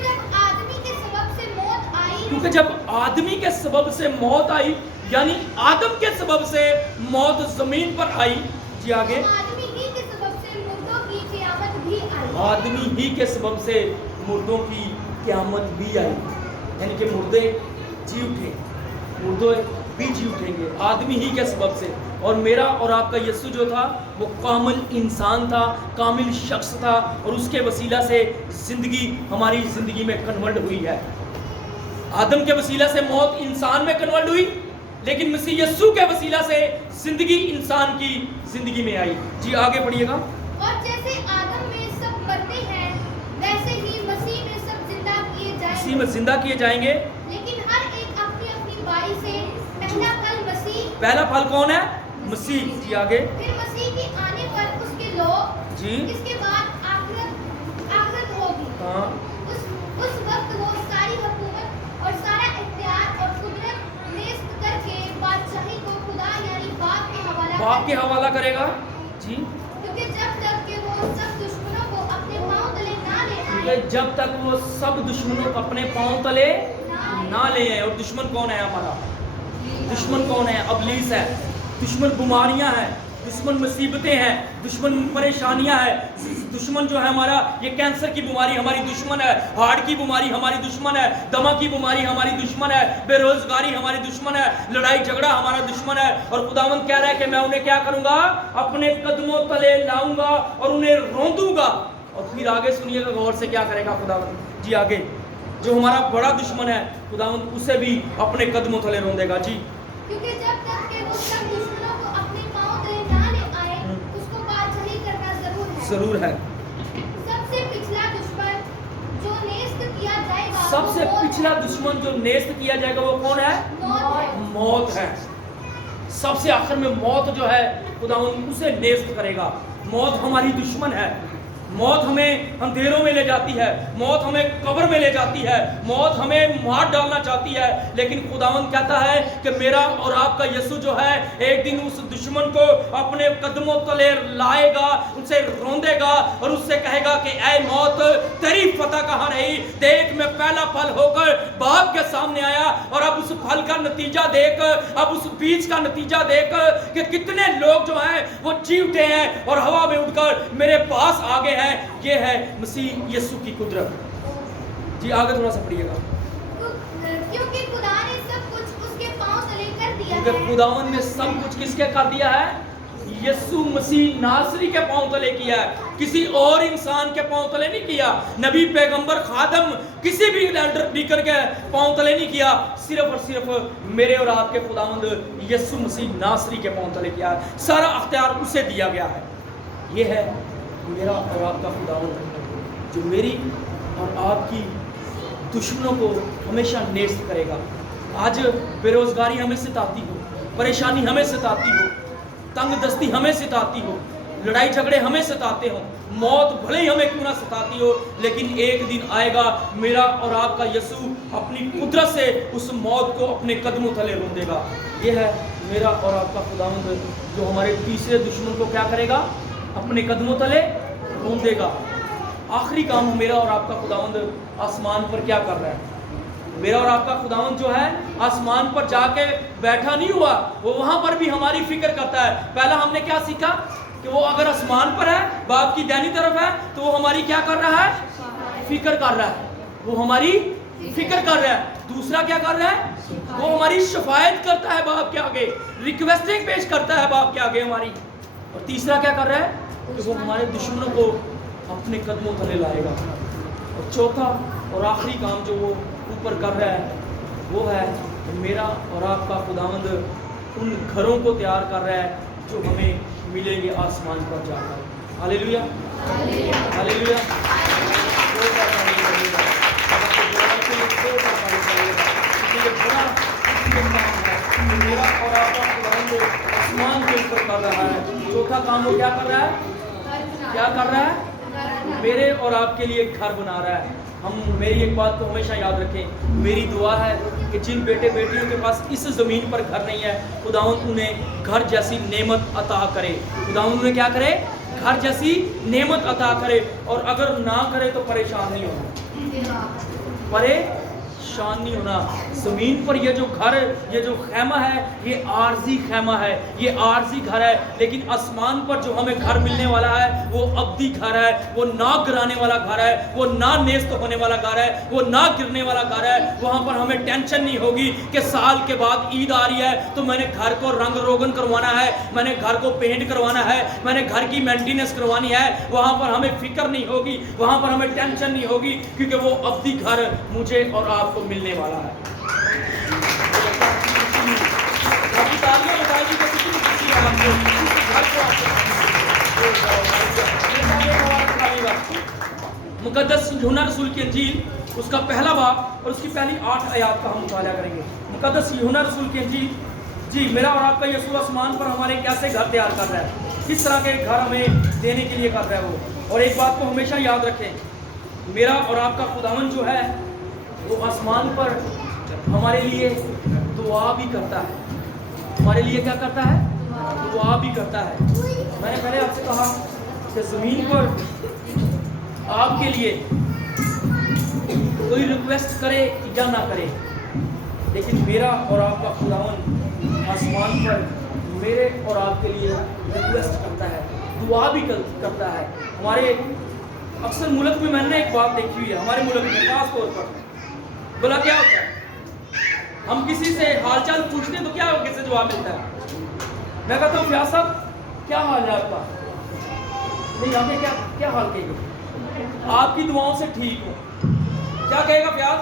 جب آدمی کے سبب سے موت آئی، یعنی آدم کے سبب سے موت زمین پر آئی. جی آگے. آدمی ہی کے سبب سے مردوں کی قیامت आदमी ही के सबब से मुर्दों की क़यामत भी आई, यानी कि मुर्दे जी उठे, मुर्दे भी जी उठेंगे आदमी ही के सबब से। और मेरा और आपका यीशु जो था वो कामिल इंसान था, कामिल शख्स था, और उसके वसीला से ज़िंदगी हमारी ज़िंदगी में कन्वर्ट हुई है। आदम के वसीला से मौत इंसान में कन्वर्ट हुई, लेकिन मसीह यीशु के वसीला से ज़िंदगी इंसान की ज़िंदगी में आई। जी आगे पढ़िएगा। और जैसे आदम में सब मरते हैं, वैसे ही मसीह में सब जिंदा किए मसीह जाएंगे। में जिंदा किए जाएंगे, लेकिन हर एक अपनी अपनी बारी से। पहला फल मसीह, पहला फल कौन है? मसीह। जी आगे। फिर मसीह के आने पर उसके लोग, जी इसके बाद आखिरत होगी। हाँ, उस वक्त वो सारी हुकूमत और सारा इख्तियार और कुदरत नेस्त करके बादशाही को खुदा यानी बाप के हवाला करेगा। जी, क्योंकि जब तक कि वो सब दुश्मनों को अपने पांव तले ना ले आए, क्योंकि जब तक वो सब दुश्मनों को अपने पांव तले ना ले आए। और दुश्मन कौन है हमारा? दुश्मन कौन है? इब्लीस है। दुश्मन बीमारियां हैं, दुश्मन मुसीबतें हैं, दुश्मन परेशानियां हैं। दुश्मन जो है हमारा, ये कैंसर की बीमारी हमारी दुश्मन है, हार्ट की बीमारी हमारी दुश्मन है, दमा की बीमारी हमारी दुश्मन है, बेरोजगारी हमारी दुश्मन है, लड़ाई झगड़ा हमारा दुश्मन है। और खुदावंद कह रहा है कि मैं उन्हें क्या करूंगा? अपने कदमों तले लाऊंगा और उन्हें रौंदूंगा। और फिर आगे सुनिएगा गौर से, क्या करेगा खुदावंद? जी आगे, जो हमारा बड़ा दुश्मन है खुदावंद उसे भी अपने कदमों तले रौंदेगा। जी, क्योंकि जब तक कि वो सब दुश्मनों को अपने पांव तले ना ले आए, उसको बादशाही करना जरूर है। सबसे पिछला दुश्मन जो नेस्त किया जाएगा, सबसे वो पिछला दुश्मन जो नेस्त किया जाएगा वो कौन है? मौत है। सबसे आखिर में मौत जो है खुदावंद उसे नेस्त करेगा। मौत हमारी दुश्मन है। मौत हमें अंधेरों में ले जाती है, मौत हमें कब्र में ले जाती है, मौत हमें मार डालना चाहती है। लेकिन खुदावंद कहता है कि मेरा और आपका यीशु जो है एक दिन उस दुश्मन को अपने कदमों तले लाएगा, उसे रौंदेगा और उससे कहेगा कि ऐ मौत, तेरी फतह कहाँ रही? देख, मैं पहला फल होकर बाप के सामने आया, और अब उस फल का नतीजा देख, अब उस बीज का नतीजा देख कि कितने लोग जो हैं वो जी उठे हैं और हवा में उड़कर मेरे पास आ गए हैं। ये है मसीह यीशु की कुदरत। जी आगे थोड़ा सा पढ़िएगा। क्योंकि खुदा ने सब कुछ उसके पांव तले कर दिया है। क्योंकि खुदावंद ने सब कुछ किसके कर दिया है? यीशु मसीह नासरी के पांव तले किया है, किसी और इंसान के पांव तले नहीं किया। नबी, पैगंबर, खादम, किसी भी एल्डर डीकन के पांव तले नहीं किया। सिर्फ और सिर्फ मेरे और आपके खुदावंद यीशु मसीह नासरी के पांव तले किया है। सारा अख्तियार उसे दिया गया है। ये है मेरा और आपका खुदावंद जो मेरी और आपकी दुश्मनों को हमेशा नेस्त करेगा। आज बेरोजगारी हमें सताती हो, परेशानी हमें सताती हो, तंग दस्ती हमें सताती हो, लड़ाई झगड़े हमें सताते हो, मौत भले ही हमें क्यों ना सताती हो, लेकिन एक दिन आएगा मेरा और आपका यीशु अपनी कुदरत से उस मौत को अपने कदमों तले रौंदेगा। यह है मेरा और आपका खुदावंद जो हमारे तीसरे दुश्मन को क्या करेगा? अपने कदमों तले रौंदेगा। आखिरी काम मेरा और आपका खुदावंद आसमान पर क्या कर रहा है? मेरा और आपका खुदावंद जो है आसमान पर जाके बैठा नहीं हुआ, वो वहां पर भी हमारी फिक्र करता है। पहला हमने क्या सीखा कि वो अगर आसमान पर है, बाप की दाहिनी तरफ है, तो वो हमारी क्या कर रहा है? फिक्र कर रहा है। वो हमारी फिक्र कर रहा है। दूसरा क्या कर रहा है? वो हमारी शफायत करता है बाप के आगे, रिक्वेस्टिंग पेश करता है बाप के आगे हमारी। और तीसरा क्या कर रहा है? कि वो हमारे दुश्मनों को अपने कदमों तले लाएगा। और चौथा और आखिरी काम जो वो ऊपर कर रहा है वो है कि मेरा और आपका खुदावंद उन घरों को तैयार कर रहा है जो हमें मिलेंगे आसमान पर जाकर। Hallelujah, hallelujah. मेरा और आपका खुदावंद आसमान के ऊपर कर रहा है। चौथा काम वो क्या कर रहा है? क्या कर रहा है? मेरे और आपके लिए घर बना रहा है। हम मेरी एक बात को हमेशा याद रखें, मेरी दुआ है कि जिन बेटे बेटियों के पास इस ज़मीन पर घर नहीं है, खुदावंद उन्हें घर जैसी नेमत अता करे। खुदावंद उन्हें क्या करे? घर जैसी नेमत अता करे। और अगर ना करे तो परेशान नहीं होना, پریشان نہیں ہونا. زمین پر یہ جو گھر، یہ جو خیمہ ہے، یہ عارضی خیمہ ہے، یہ عارضی گھر ہے. لیکن آسمان پر جو ہمیں گھر ملنے والا ہے وہ ابدی گھر ہے، وہ نہ گرانے والا گھر ہے، وہ نہ نیست ہونے والا گھر ہے، وہ نہ گرنے والا گھر ہے. وہاں پر ہمیں ٹینشن نہیں ہوگی کہ سال کے بعد عید آ رہی ہے تو میں نے گھر کو رنگ روگن کروانا ہے، میں نے گھر کو پینٹ کروانا ہے، میں نے گھر کی مینٹیننس کروانی ہے. وہاں پر ہمیں فکر نہیں ہوگی، وہاں پر ہمیں ٹینشن نہیں ہوگی، کیونکہ وہ ابدی گھر مجھے اور آپ کو ملنے والا ہے. مقدس یوحنا رسول کی انجیل اس کا پہلا باب اور اس کی پہلی 8 آیات کا ہم مطالعہ کریں گے. مقدس یوحنا رسول کی انجیل. جی میرا اور آپ کا یسوع آسمان پر ہمارے کیسے گھر تیار کر رہا ہے، کس طرح کے گھر ہمیں دینے کے لیے کر رہا ہے وہ. اور ایک بات کو ہمیشہ یاد رکھیں، میرا اور آپ کا خداوند جو ہے وہ آسمان پر ہمارے لیے دعا بھی کرتا ہے. ہمارے لیے کیا کرتا ہے؟ دعا بھی کرتا ہے. میں نے پہلے آپ سے کہا کہ زمین پر آپ کے لیے کوئی ریکویسٹ کرے یا نہ کرے، لیکن میرا اور آپ کا خداوند آسمان پر میرے اور آپ کے لیے ریکویسٹ کرتا ہے، دعا بھی کرتا ہے. ہمارے اکثر ملک میں نے ایک بات دیکھی ہوئی ہے، ہمارے ملک میں خاص طور پر بولا کیا ہوتا ہے، ہم کسی سے حال چال پوچھتے ہیں تو کیا کس سے جواب ملتا ہے؟ میں کہتا ہوں فیاض صاحب کیا حال ہے آپ کا؟ نہیں ہمیں کیا حال کہے گا؟ آپ کی دعاؤں سے ٹھیک ہوں. کیا کہے گا فیاض؟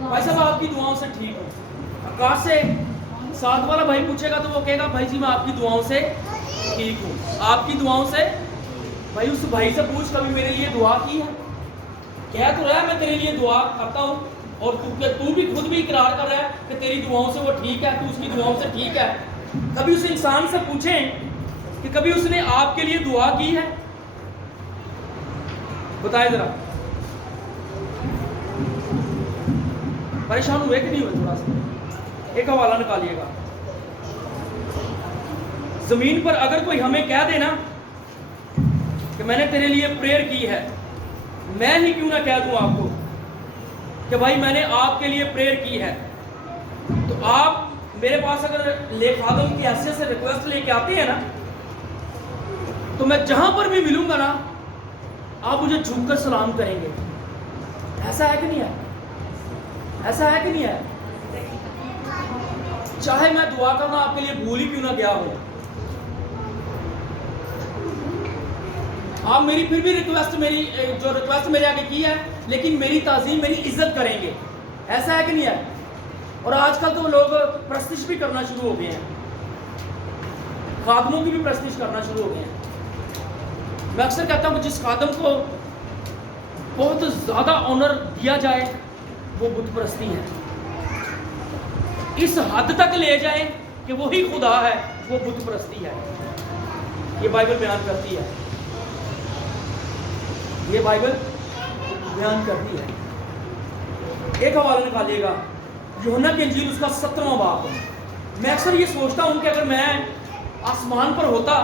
بھائی صاحب آپ کی دعاؤں سے ٹھیک ہوں. آکاش سے ساتھ والا بھائی پوچھے گا تو وہ کہے گا بھائی جی میں آپ کی دعاؤں سے ٹھیک ہوں. آپ کی دعاؤں سے. بھائی اس بھائی سے پوچھ کبھی میرے لیے دعا کی ہے؟ کہہ تو رہا ہے میں تیرے لیے دعا کرتا ہوں، اور تو بھی خود بھی اقرار کر رہا ہے کہ تیری دعاؤں سے وہ ٹھیک ہے، تو اس کی دعاؤں سے ٹھیک ہے. کبھی اس انسان سے پوچھیں کہ کبھی اس نے آپ کے لیے دعا کی ہے؟ بتائیں ذرا. پریشان ہوئے کہ نہیں ہوئے؟ تھوڑا سا ایک حوالہ نکالیے گا. زمین پر اگر کوئی ہمیں کہہ دے نا کہ میں نے تیرے لیے پریئر کی ہے، میں ہی کیوں نہ کہہ دوں آپ کو کہ بھائی میں نے آپ کے لیے پریئر کی ہے، تو آپ میرے پاس اگر لے خادم کی حیثیت سے ریکویسٹ لے کے آتے ہیں نا، تو میں جہاں پر بھی ملوں گا نا آپ مجھے جھک کر سلام کریں گے. ایسا ہے کہ نہیں ہے؟ ایسا ہے کہ نہیں ہے؟ چاہے میں دعا کرنا آپ کے لیے بھول ہی کیوں نہ گیا ہوں، آپ میری پھر بھی ریکویسٹ میرے آگے کی ہے، لیکن میری تعظیم میری عزت کریں گے. ایسا ہے کہ نہیں ہے؟ اور آج کل تو لوگ پرستش بھی کرنا شروع ہو گئے ہیں، خادموں کی بھی پرستش کرنا شروع ہو گئے ہیں. میں اکثر کہتا ہوں کہ جس خادم کو بہت زیادہ آنر دیا جائے وہ بت پرستی ہے. اس حد تک لے جائیں کہ وہی خدا ہے، وہ بت پرستی ہے. یہ بائبل بیان کرتی ہے، یہ بائبل بیان کرتی ہے. ایک حوالہ نکالیے گا یوحنا کی انجیل اس کا 17واں باب. میں اکثر یہ سوچتا ہوں کہ اگر میں آسمان پر ہوتا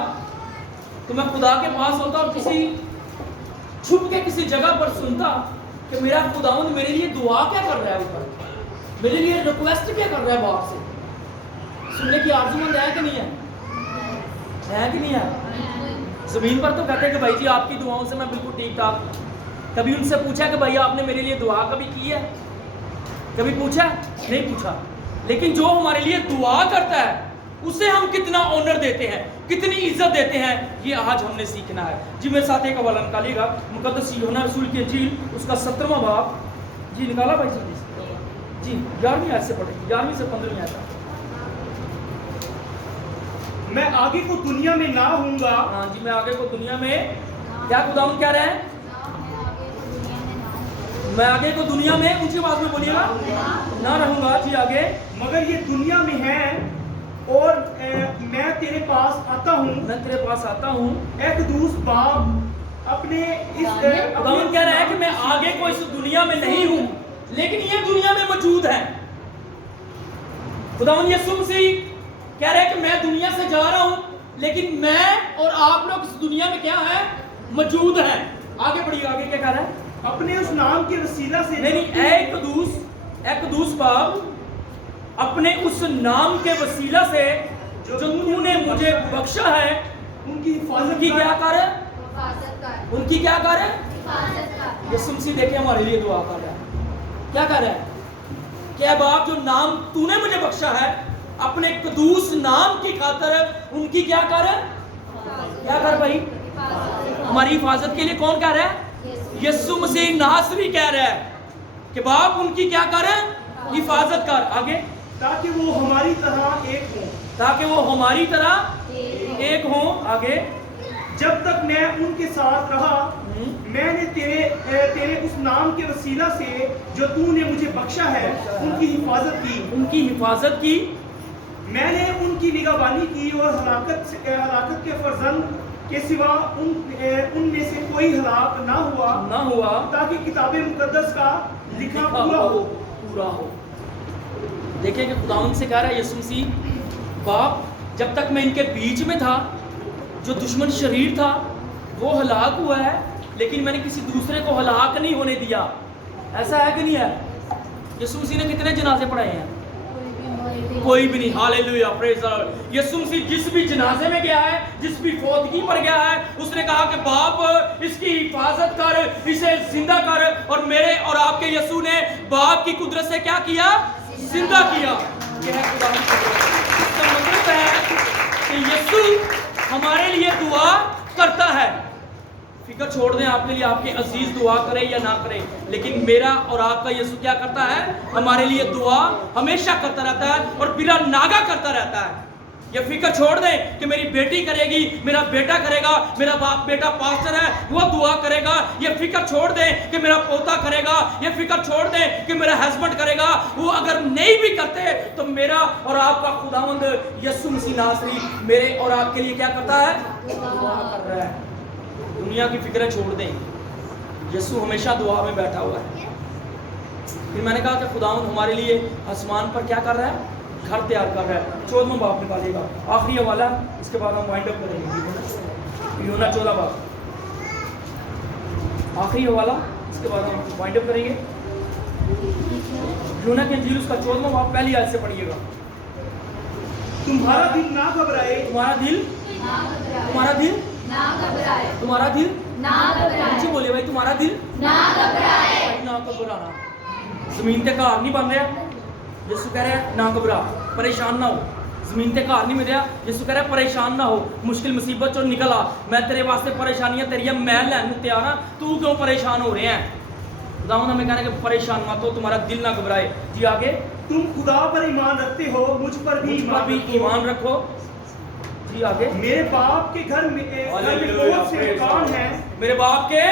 تو میں خدا کے پاس ہوتا اور کسی چھپ کے کسی جگہ پر سنتا کہ میرا خداوند میرے لیے دعا کیا کر رہا ہے، اوپر میرے لیے ریکویسٹ کیا کر رہا ہے باپ سے. سننے کی آرزومند ہے کہ نہیں ہے کہ نہیں ہے؟ زمین پر تو کہتے ہیں کہ بھائی جی آپ کی دعاؤں سے میں بالکل ٹھیک ٹھاک. کبھی ان سے پوچھا کہ بھائی آپ نے میرے لیے دعا کبھی کی ہے؟ کبھی پوچھا؟ نہیں پوچھا. لیکن جو ہمارے لیے دعا کرتا ہے اسے ہم کتنا آنر دیتے ہیں، کتنی عزت دیتے ہیں، یہ آج ہم نے سیکھنا ہے. جی میرے ساتھ ایک حوالہ نکالیے گا مقدس یوحنا رسول کی انجیل اس کا 17واں باب. جی نکالا بھائی جلدی سے. جی 11ویں آیت سے پڑھیں، 11ویں سے 15ویں آیت. میں آگے کو دنیا میں نہ ہوں گا. ہاں جی میں آگے کو دنیا میں کیا خداوند کہہ رہے ہیں؟ میں آگے کو دنیا میں اونچی آواز میں بولیے گا نہ رہوں گا. جی آگے. مگر یہ دنیا میں ہے اور میں تیرے پاس آتا ہوں. میں تیرے پاس آتا ہوں. ایک دوس باپ اپنے اس خداوند کہہ رہا ہے کہ میں آگے کو اس دنیا میں نہیں ہوں لیکن یہ دنیا میں موجود ہے. خداوند یسوع مسیح کہہ رہے ہیں کہ میں دنیا سے جا رہا ہوں لیکن میں اور آپ لوگ اس دنیا میں کیا ہے؟ موجود ہیں. آگے پڑھیے، آگے کیا کہہ رہا ہے؟ اپنے اس نام کے وسیلہ سے نہیں اے قدوس ऐ कदूस बाप, अपने उस नाम के वसीला से जो तूने मुझे बख्शा है, उनकी हिफाजत उनकी क्या कर, हिफाजत कर, उनकी क्या कर, हिफाजत कर। यीशु मसीह देखे हमारे लिए दुआ कर रहा है। क्या कर रहा है? क्या बाप, जो नाम तूने मुझे बख्शा है, अपने कदूस नाम की खातर उनकी क्या कर, क्या कर भाई? हमारी हिफाजत के लिए कौन कह रहा है? यीशु मसीह नासरी कह रहा है कि बाप उनकी क्या कर, हिफाजत कर। आगे, ताकि वो हमारी तरह एक हों, ताकि वो हमारी तरह एक हों। आगे, जब तक मैं उनके साथ रहा, मैंने तेरे उस नाम के वसीला से जो तूने मुझे बख्शा है उनकी हिफाजत की, उनकी हिफाजत की। मैंने उनकी निगहबानी की और हलाकत के फर्जंद के सिवा उनमें से कोई हलाक ना हुआ, ताकि किताब मुकद्दस का लिखा पूरा हो। देखिए कि खुदावंद से कह रहा है यीशु मसीह, बाप जब तक मैं इनके बीच में था, जो दुश्मन शरीर था वो हलाक हुआ है, लेकिन मैंने किसी दूसरे को हलाक नहीं होने दिया। ऐसा है कि नहीं है? यीशु मसीह ने कितने जनाजे पढ़ाए हैं? कोई भी नहीं। Hallelujah, praise the Lord. यीशु मसीह जिस भी जनाजे में गया है, जिस भी फौतगी पर गया है, उसने कहा कि बाप इसकी हिफाजत कर, इसे जिंदा कर। और मेरे और आपके यीशु ने बाप की कुदरत से क्या किया? जिंदा किया। यह है खुदा की कुदरत। इसका मतलब है कि यीशु हमारे लिए दुआ करता है। फिक्र छोड़ दें आपके लिए, आपके अजीज दुआ करे या ना करे, लेकिन मेरा और आपका यीशु क्या करता है? हमारे लिए दुआ हमेशा करता रहता है और बिला नागा करता रहता है। ये फिक्र छोड़ दें कि मेरी बेटी करेगी, मेरा बेटा करेगा, मेरा बाप बेटा पास्टर है वो दुआ करेगा। ये फिक्र छोड़ दें कि मेरा पोता करेगा, ये फिक्र छोड़ दें कि मेरा हस्बैंड करेगा। वो अगर नहीं भी करते तो मेरा और आपका खुदावंद यीशु मसीह नासरी मेरे और आपके लिए क्या करता है? दुआ कर रहा है। दुनिया की फिक्रें छोड़ दें, यीशु हमेशा दुआ में बैठा हुआ है। फिर मैंने कहा कि खुदावंद हमारे लिए आसमान पर क्या कर रहा है? घर तैयार कर रहा है। 14वां बाब निकालेगा, आखिरी हवाला, इसके बाद हम वाइंड अप करेंगे। यूहन्ना 14 बाब, आखिरी हवाला, इसके बाद हम वाइंड अप करेंगे। यूहन्ना की इंजील उसका 14वां बाब पहली आयत से पढ़िएगा। तुम्हारा दिल ना घबराए, तुम्हारा दिल, तुम्हारा दिल ना घबराए, तुम्हारा दिल ना घबराए, नीचे बोलिए भाई, तुम्हारा दिल ना घबराए। ना घबराना। जमीन ते घर नहीं बन रहा, यीशु कह रहा है ना घबरा, परेशान ना हो। जमीन ते घर नहीं मिल रहा, यीशु कह रहा है परेशान ना हो। मुश्किल मुसीबत चो निकल आ, मैं तेरे वास्ते परेशानियां तेरियां मैं लैन तैयार हाँ, तू क्यों परेशान हो रहे हैं? खुदावंद हमें कहना कि परेशान मत हो, तुम्हारा दिल ना घबराए। जी आगे, तुम खुदा पर ईमान रखते हो, मुझ पर भी ईमान रखो। जी आगे, मेरे बाप के घर में बहुत से मकान हैं, मेरे बाप के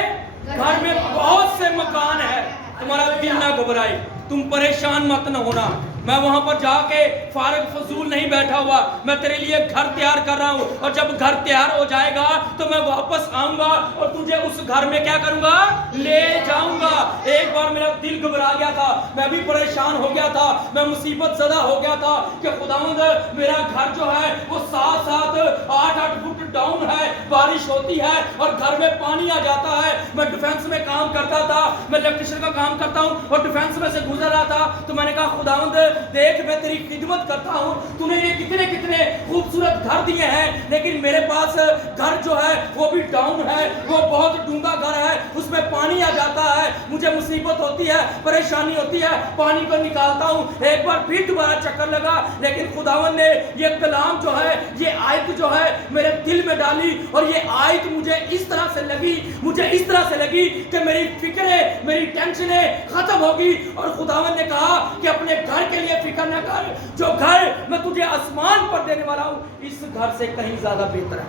घर में बहुत से मकान है। तुम्हारा दिल ना घबराए, तुम परेशान मत न होना। मैं वहां पर जाके फारग फजूल नहीं बैठा हुआ, मैं तेरे लिए घर तैयार कर रहा हूं। और जब घर तैयार हो जाएगा तो मैं वापस आऊंगा और तुझे उस घर में क्या करूंगा? ले जाऊंगा। एक बार मेरा दिल घबरा गया था, मैं भी परेशान हो गया था, मैं मुसीबत ज़दा हो गया था कि खुदावंद मेरा घर जो है वो 7-7 8-8 फुट डाउन है, बारिश होती है और घर में पानी आ जाता है। मैं डिफेंस में काम करता था, मैं इलेक्ट्रिशियन का काम करता हूं और डिफेंस में से गुजर रहा था। तो मैंने कहा खुदावंद देख, मैं तेरी खिदमत करता हूं, तूने ये कितने कितने खूबसूरत घर दिए हैं, लेकिन मेरे पास घर जो है वो भी डाउन है, वो बहुत डूंगा घर है, उसमें पानी आ जाता है, मुझे मुसीबत होती है, परेशानी होती है, पानी को निकालता हूं। एक बार फिर दोबारा चक्कर लगा, लेकिन खुदावन ने ये कलाम जो है, ये आयत जो है मेरे दिल में डाली और ये आयत मुझे इस तरह से लगी, मुझे इस तरह से लगी कि मेरी फिक्रें, मेरी टेंशनें खत्म होगी। और खुदावन ने कहा कि अपने घर के लिए फिक्र न कर, जो घर मैं तुझे आसमान पर देने वाला हूं, इस घर से कहीं ज्यादा बेहतर है।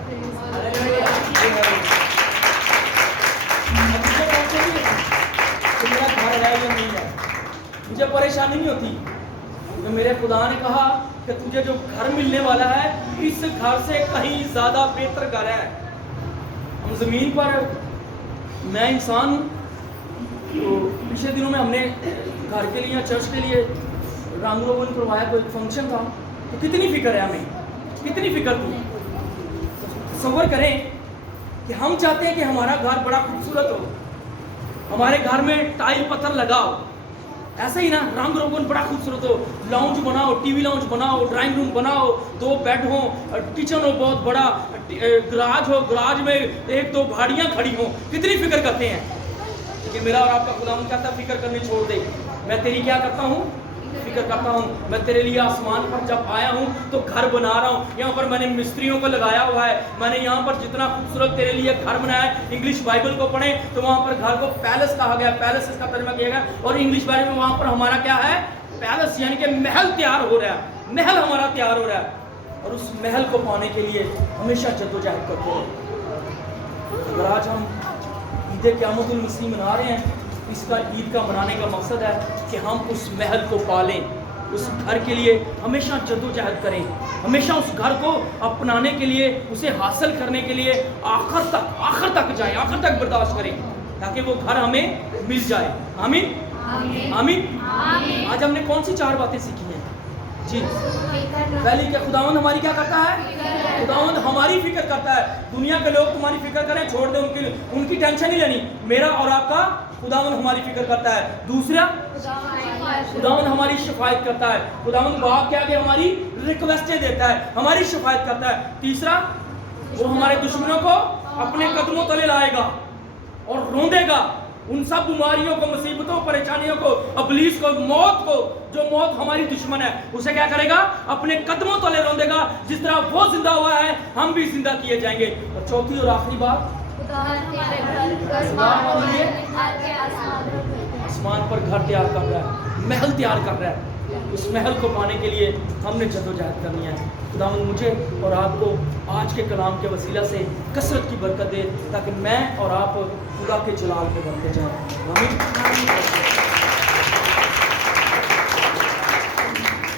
मेरा घर है या नहीं है, मुझे परेशानी नहीं होती। तो मेरे खुदा ने कहा कि तुझे जो घर मिलने वाला है, इस घर से कहीं ज्यादा बेहतर घर है। हम जमीन पर, मैं इंसान, तो पिछले दिनों में हमने घर के लिए, चर्च के लिए रंग रोगन करवाया, कोई फंक्शन था, तो कितनी फिक्र है हमें, कितनी फिक्र थी। तसव्वुर करें कि हम चाहते हैं कि हमारा घर बड़ा खूबसूरत हो, हमारे घर में टाइल पत्थर लगाओ, ऐसे ही ना रंग रोगन बड़ा खूबसूरत हो, लाउंज बनाओ, टीवी लाउंज बनाओ, ड्राइंग रूम बनाओ, 2 बेड हो, किचन हो बहुत बड़ा, गराज हो, गराज में 1-2 गाड़ियाँ खड़ी हो, कितनी फिक्र करते हैं कि मेरा और आपका खुदा कहता है फिक्र करनी छोड़ दे। मैं तेरी क्या करता हूँ, फिक्र करता हूँ। मैं तेरे लिए आसमान पर जब आया हूँ तो घर बना रहा हूँ, यहाँ पर मैंने मिस्त्रियों को लगाया हुआ है, मैंने यहाँ पर जितना खूबसूरत तेरे लिए घर बनाया है। इंग्लिश बाइबल को पढ़ें तो वहाँ पर घर को पैलेस कहा गया, पैलेस इसका तर्जुमा किया गया, और इंग्लिश बाइबल में वहाँ पर हमारा क्या है, पैलेस, यानी कि महल तैयार हो रहा है, महल हमारा तैयार हो रहा है, और उस महल को पाने के लिए हमेशा जद्दोजहद करते हैं। अगर आज हम ईद क़यामतुल मसीह मना रहे हैं, इसका ईद का मनाने का मकसद है कि हम उस महल को पालें, उस घर के लिए हमेशा जद्दोजहद करें, हमेशा उस घर को अपनाने के लिए, उसे हासिल करने के लिए आखिर तक जाएं, आखिर तक बर्दाश्त करें, ताकि वो घर हमें मिल जाए। आमीन आमीन। आज हमने कौन सी 4 बातें सीखी हैं जी? पहली क्या, खुदावंद हमारी क्या करता है, खुदावंद हमारी फिक्र करता है। दुनिया के लोग तुम्हारी फिक्र करें, छोड़ दें, उनकी टेंशन नहीं लेनी, मेरा और आपका खुदावंद हमारी फिक्र करता है। दूसरा, खुदावंद हमारी शिफायत करता है, खुदावंद बाप क्या कि हमारी रिक्वेस्टें देता है, हमारी शिफायत करता है। तीसरा, वो हमारे दुश्मनों को अपने कदमों तले लाएगा और रोंदेगा, उन सब बीमारियों को, मुसीबतों, परेशानियों को, इब्लीस को, मौत को, जो मौत हमारी दुश्मन है, उसे क्या करेगा, अपने कदमों तले रोंदेगा। जिस तरह वो जिंदा हुआ है, हम भी जिंदा किए जाएंगे। और चौथी और आखिरी बात, आसमान पर घर तैयार कर रहा है, महल तैयार कर रहा है। उस महल को पाने के लिए हमने जद्दोजहद करनी है। खुदावंद मुझे और आपको आज के कलाम के वसीला से कसरत की बरकत दे, ताकि मैं और आप खुदा के जलाल को बढ़ते जाएं। आमीन।